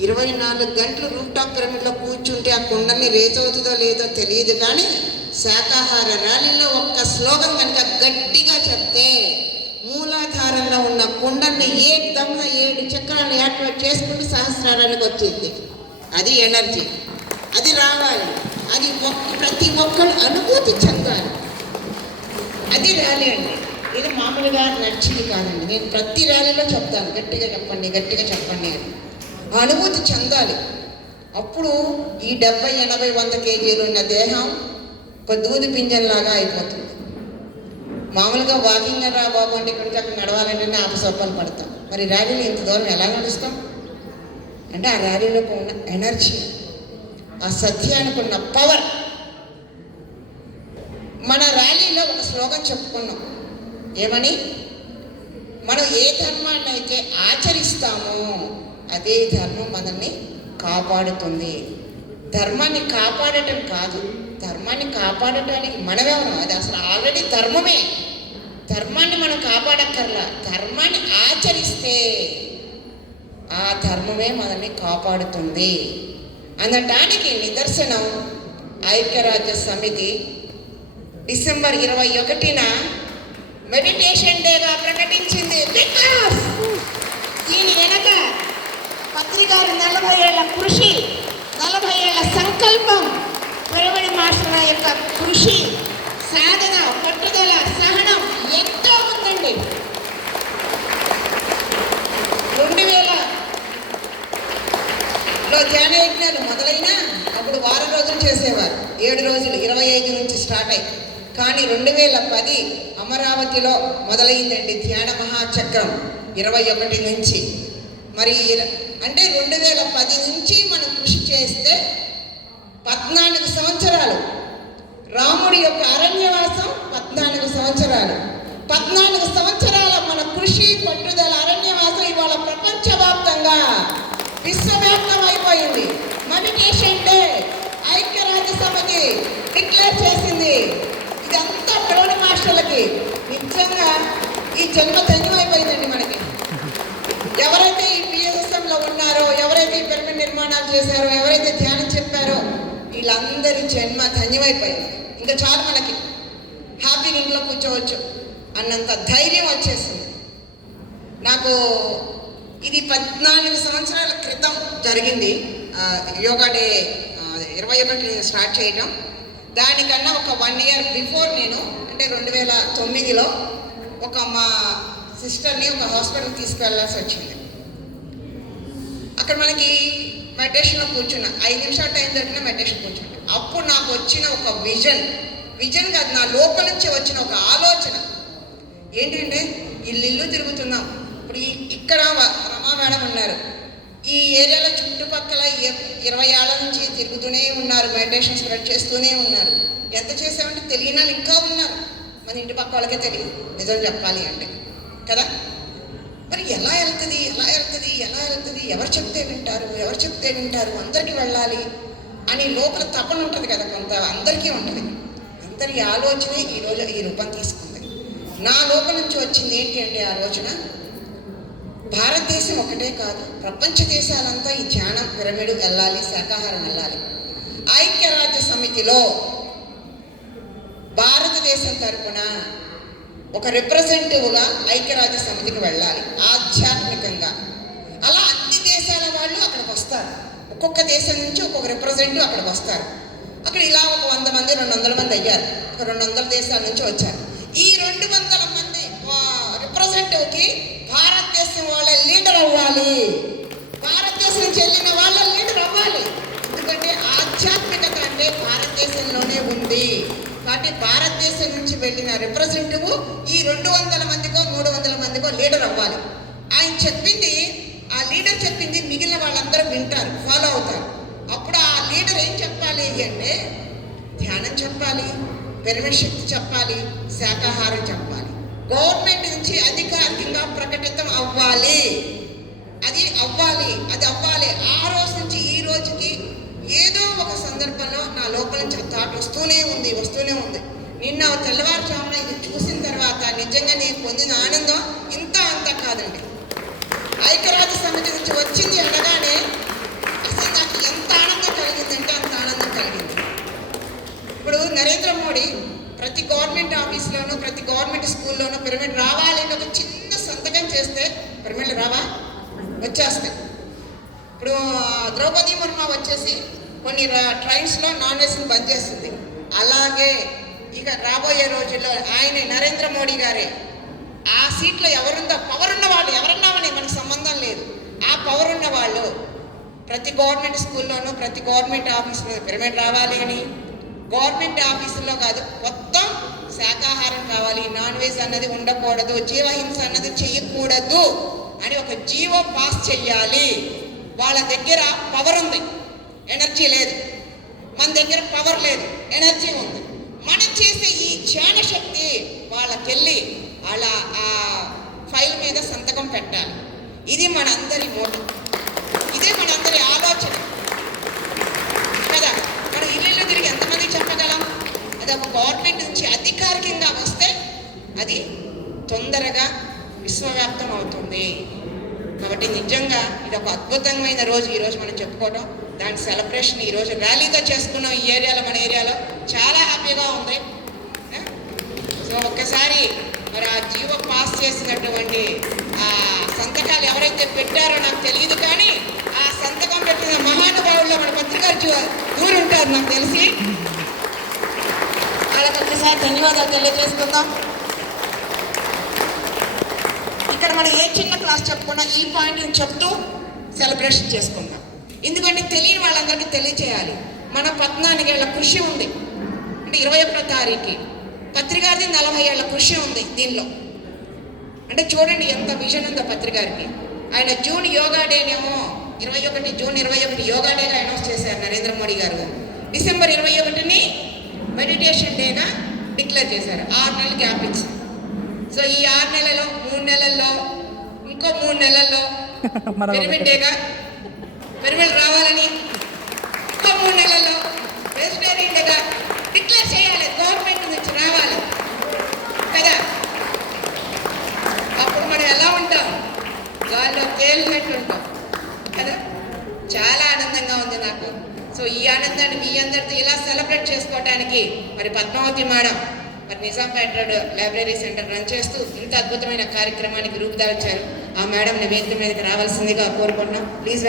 ఇరవై నాలుగు గంటలు రూప్ టాప్ పిరమిడ్లో కూర్చుంటే ఆ కుండల్ని రేచవుతుందో లేదో తెలియదు కానీ శాకాహార ర్యాలీలో ఒక్క శ్లోకం కనుక గట్టిగా చెప్తే మూలాధారంలో ఉన్న కుండల్ని ఏ దమ్మ ఏడు చక్రాలు యాక్టివేట్ చేసుకుంటూ సహస్రారానికి వచ్చింది. అది ఎనర్జీ. అది రావాలి. అది ఒక్క ప్రతి ఒక్కరు అనుభూతి చెందాలి. అది ర్యాలీ అండి. ఇది మామూలుగా నడిచింది కాదండి. నేను ప్రతి ర్యాలీలో చెప్తాను. గట్టిగా చెప్పండి గట్టిగా చెప్పండి అని. అనుభూతి చెందాలి. అప్పుడు ఈ డెబ్బై ఎనభై వంద కేజీలు ఉన్న దేహం ఒక దూది పింజంలాగా అయిపోతుంది. మామూలుగా వాకింగ్ రా బాబు అంటే ఇక్కడి నుంచి అక్కడ నడవాలంటేనే ఆపసొప్పలు పడతాం. మరి ర్యాలీలో ఇంత దూరం ఎలా నడుస్తాం? అంటే ఆ ర్యాలీలోకి ఉన్న ఎనర్జీ ఆ సత్యానికి ఉన్న పవర్ మన ర్యాలీలో ఒక శ్లోకం చెప్పుకున్నాం. ఏమని? మనం ఏ ధర్మాన్ని అయితే ఆచరిస్తామో అదే ధర్మం మనల్ని కాపాడుతుంది. ధర్మాన్ని కాపాడటం కాదు ధర్మాన్ని కాపాడటానికి మనమేమో అది అసలు ఆల్రెడీ ధర్మమే. ధర్మాన్ని మనం కాపాడక్కర్లా. ధర్మాన్ని ఆచరిస్తే ఆ ధర్మమే మనల్ని కాపాడుతుంది. అనటానికి నిదర్శనం ఐక్యరాజ్య సమితి డిసెంబర్ ఇరవై ఒకటిన మెడిటేషన్ డేగా ప్రకటించింది. బికాస్ దీని వెనక పత్రికారు నలభై ఏళ్ళ కృషి నలభై ఏళ్ళ సంకల్పం పురవడి మాస్టర్ యొక్క కృషి సాధన పట్టుదల సహనం ఎంతో ఉందండి. రెండు వేలలో ధ్యాన యజ్ఞాలు మొదలైనా అప్పుడు వారం రోజులు చేసేవారు. ఏడు రోజులు ఇరవై ఐదు నుంచి స్టార్ట్ అయ్యి. కానీ రెండు వేల పది అమరావతిలో మొదలైందండి ధ్యాన మహాచక్రం. ఇరవై ఒకటి నుంచి. మరి అంటే రెండు వేల పది నుంచి మనం కృషి చేస్తే పద్నాలుగు సంవత్సరాలు. రాముడి యొక్క అరణ్యవాసం పద్నాలుగు సంవత్సరాలు. పద్నాలుగు సంవత్సరాల మన కృషి పట్టుదల అరణ్యవాసం ఇవాళ ప్రపంచవ్యాప్తంగా విశ్వవ్యాప్తం అయిపోయింది మెడిటేషన్ డే ఐక్యరాజ్య సమితి డిక్లేర్ చేసింది. ఇదంతా పిల్లడి మాస్టర్లకి. నిజంగా ఈ జన్మ ధన్యమైపోయిందండి మనకి. ఎవరైతే ఎవరైతే పిరమిడ్ నిర్మాణాలు చేశారో ఎవరైతే ధ్యానం చెప్పారో వీళ్ళందరి జన్మ ధన్యమైపోయింది. ఇంకా చాలు మనకి. హ్యాపీగా ఇంట్లో కూర్చోవచ్చు. అన్నంత ధైర్యం వచ్చేసింది. నాకు ఇది పద్నాలుగు సంవత్సరాల క్రితం జరిగింది. యోగా డే ఇరవై ఒకటి స్టార్ట్ చేయటం. దానికన్నా ఒక వన్ ఇయర్ బిఫోర్ నేను అంటే రెండు వేల తొమ్మిదిలో ఒక మా సిస్టర్ని ఒక హాస్పిటల్కి తీసుకెళ్ళాల్సి వచ్చింది. అక్కడ మనకి మెడిటేషన్లో కూర్చున్నా. ఐదు నిమిషాలు టైం దొరికిన మెడిటేషన్ కూర్చుంటా అప్పుడు నాకు వచ్చిన ఒక విజన్ విజన్ కాదు నా లోపల నుంచి వచ్చిన ఒక ఆలోచన. ఏంటంటే ఇల్లు ఇల్లు తిరుగుతున్నాం. ఇప్పుడు ఇక్కడ వ- రమా మేడం ఉన్నారు. ఈ ఏరియాలో చుట్టుపక్కల ఇరవై ఏళ్ళ నుంచి తిరుగుతూనే ఉన్నారు. మెడిటేషన్ స్ప్రెడ్ చేస్తూనే ఉన్నారు. ఎంత చేసామంటే తెలియని వాళ్ళు ఇంకా ఉన్నారు. మన ఇంటి పక్క వాళ్ళకే తెలియదు. నిజం చెప్పాలి అంటే. కదా? మరి ఎలా వెళ్తుంది ఎలా వెళ్తుంది ఎలా వెళ్తుంది ఎవరు చెప్తే వింటారు ఎవరు చెప్తే వింటారు అందరికీ వెళ్ళాలి అని లోపల తపన ఉంటుంది కదా కొంత అందరికీ ఉంటుంది. అందరి ఆలోచనే ఈరోజు ఈ రూపం తీసుకుంది. నా లోపల నుంచి వచ్చింది ఏంటి అంటే ఆ రోజున భారతదేశం ఒకటే కాదు ప్రపంచ దేశాలంతా ఈ ధ్యానం పిరమిడ్ వెళ్ళాలి శాకాహారం వెళ్ళాలి. ఐక్యరాజ్య సమితిలో భారతదేశం తరపున ఒక రిప్రజెంటివ్గా ఐక్యరాజ్య సమితికి వెళ్ళాలి ఆధ్యాత్మికంగా. అలా అన్ని దేశాల వాళ్ళు అక్కడికి వస్తారు. ఒక్కొక్క దేశం నుంచి ఒక్కొక్క రిప్రజెంటివ్ అక్కడికి వస్తారు. అక్కడ ఇలా ఒక వంద మంది రెండు వందల మంది అయ్యారు. ఒక రెండు వందల దేశాల నుంచి వచ్చారు. ఈ రెండు వందల మంది రిప్రజెంటివ్కి భారతదేశం వాళ్ళ లీడర్ అవ్వాలి. భారతదేశం నుంచి వెళ్ళిన వాళ్ళ లీడర్ అవ్వాలి. ఎందుకంటే ఆధ్యాత్మికత అంటే భారతదేశంలోనే ఉంది. కాబట్టి భారతదేశం నుంచి వెళ్ళిన రిప్రజెంటివ్ ఈ రెండు వందల మందికో మూడు వందల మందికో లీడర్ అవ్వాలి. ఆయన చెప్పింది ఆ లీడర్ చెప్పింది మిగిలిన వాళ్ళందరూ వింటారు ఫాలో అవుతారు. అప్పుడు ఆ లీడర్ ఏం చెప్పాలి అంటే ధ్యానం చెప్పాలి పిరమిడ్ శక్తి చెప్పాలి శాకాహారం చెప్పాలి. గవర్నమెంట్ నుంచి అధికారికంగా ప్రకటితం అవ్వాలి. అది అవ్వాలి అది అవ్వాలి. ఆ రోజు నుంచి ఈ రోజుకి ఏదో ఒక సందర్భంలో నా లోపల నుంచి ఒక థాట్ వస్తూనే ఉంది వస్తూనే ఉంది. నిన్న తెల్లవారుజామున ఇది చూసిన తర్వాత నిజంగా నేను పొందిన ఆనందం ఇంత అంత కాదండి. ఐక్యరాజ్య సమితి నుంచి వచ్చింది అనగానే అసలు నాకు ఎంత ఆనందం కలిగిందంటే అంత ఆనందం కలిగింది. ఇప్పుడు నరేంద్ర మోడీ ప్రతి గవర్నమెంట్ ఆఫీస్లోనూ ప్రతి గవర్నమెంట్ స్కూల్లోనూ పిరమిడ్ రావాలి అని ఒక చిన్న సంతకం చేస్తే పిరమిడ్ రావా? వచ్చేస్తాయి. ఇప్పుడు ద్రౌపది ముర్మ వచ్చేసి కొన్ని ట్రైన్స్లో నాన్ వెజ్ని బంద్ చేస్తుంది. అలాగే ఇక రాబోయే రోజుల్లో ఆయన నరేంద్ర మోడీ గారే ఆ సీట్లో ఎవరుందో పవర్ ఉన్న వాళ్ళు ఎవరున్నామని మనకు సంబంధం లేదు. ఆ పవర్ ఉన్న వాళ్ళు ప్రతి గవర్నమెంట్ స్కూల్లోనూ ప్రతి గవర్నమెంట్ ఆఫీసులో పిరమిడ్ రావాలి అని గవర్నమెంట్ ఆఫీసుల్లో కాదు మొత్తం శాకాహారం కావాలి నాన్ వెజ్ అన్నది ఉండకూడదు జీవహింస అన్నది చేయకూడదు అని ఒక జీవో పాస్ చెయ్యాలి. వాళ్ళ దగ్గర పవర్ ఉంది. ఎనర్జీ లేదు. మన దగ్గర పవర్ లేదు. ఎనర్జీ ఉంది. మనం చేసే ఈ ధ్యాన శక్తి వాళ్ళకెళ్ళి వాళ్ళ ఆ ఫైల్ మీద సంతకం పెట్టాలి. ఇది మనందరి మోటు ఇదే మనందరి ఆలోచన. కదా? మనం ఇల్లు తిరిగి ఎంతమంది చెప్పగలం? అది ఒక గవర్నమెంట్ నుంచి అధికారికంగా వస్తే అది తొందరగా విశ్వవ్యాప్తం అవుతుంది. కాబట్టి నిజంగా ఇది ఒక అద్భుతమైన రోజు ఈరోజు మనం చెప్పుకోవడం దాని సెలబ్రేషన్ ఈ రోజు ర్యాలీతో చేసుకున్నాం ఈ ఏరియాలో మన ఏరియాలో చాలా హ్యాపీగా ఉంది. సో ఒక్కసారి మరి ఆ జీవో పాస్ చేసినటువంటి ఆ సంతకాలు ఎవరైతే పెట్టారో నాకు తెలియదు కానీ ఆ సంతకం పెట్టిన మహానుభావుల్లో మన పత్రికారు దూరు ఉంటారు నాకు తెలిసి. వాళ్ళకి ఒక్కసారి ధన్యవాదాలు తెలియజేసుకుందాం. మనం ఏ చిన్న క్లాస్ చెప్పుకున్నా ఈ పాయింట్ని చెప్తూ సెలబ్రేషన్ చేసుకుందాం. ఎందుకంటే తెలియని వాళ్ళందరికీ తెలియచేయాలి. మన పద్నాలుగేళ్ళ కృషి ఉంది. అంటే ఇరవై ఒకటో తారీఖు. పత్రికారిది నలభై ఏళ్ళ కృషి ఉంది దీనిలో. అంటే చూడండి ఎంత విజన్ ఉందో పత్రికారికి. ఆయన జూన్ యోగా డేనేమో ఇరవై ఒకటి జూన్ ఇరవై ఒకటి యోగా డేగా అనౌన్స్ చేశారు నరేంద్ర మోడీ గారు. డిసెంబర్ ఇరవై ఒకటిని మెడిటేషన్ డేగా డిక్లేర్ చేశారు. ఆరు నెలలు గ్యాప్ ఇచ్చి సో ఈ ఆరు నెలలో మూడు నెలల్లో ఇంకో మూడు నెలల్లో పిరమిడ్ డేగా పిరమిడ్ రావాలని ఇంకో మూడు నెలల్లో వెజిటేరియన్ డేగా డిక్లేర్ చేయాలి గవర్నమెంట్ నుంచి రావాలి. కదా? అప్పుడు మనం ఎలా ఉంటాం? గాల్లో తేలినట్టు ఉంటాం. కదా? చాలా ఆనందంగా ఉంది నాకు. సో ఈ ఆనందాన్ని మీ అందరితో ఇలా సెలబ్రేట్ చేసుకోవడానికి మరి పద్మావతి మేడం మరి Nizampet road library centre run చేస్తూ ఇంత అద్భుతమైన కార్యక్రమానికి రూపుదాల్చారు ఆ మేడం వేదిక మీదకి రావాల్సిందిగా కోరుకుంటున్నాం. ప్లీజ్